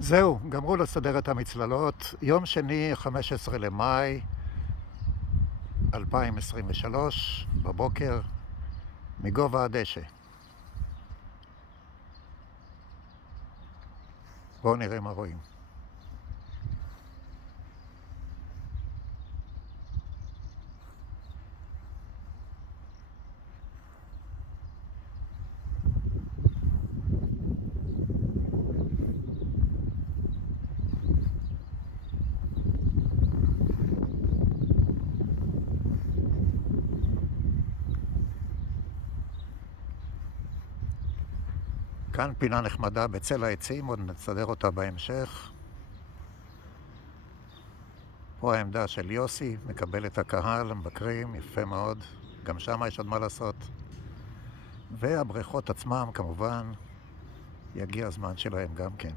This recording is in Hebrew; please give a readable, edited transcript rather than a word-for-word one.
זהו, גמרו לסדר את המצללות. יום שני, 15 למאי 2023, בבוקר, מגובה הדשא. בואו נראה מה רואים. כאן פינה נחמדה בצל העצים, עוד נסדר אותה בהמשך. פה העמדה של יוסי, מקבל את הקהל, המבקרים, יפה מאוד. גם שם יש עוד מה לעשות. והבריכות עצמם, כמובן, יגיע הזמן שלהם גם כן.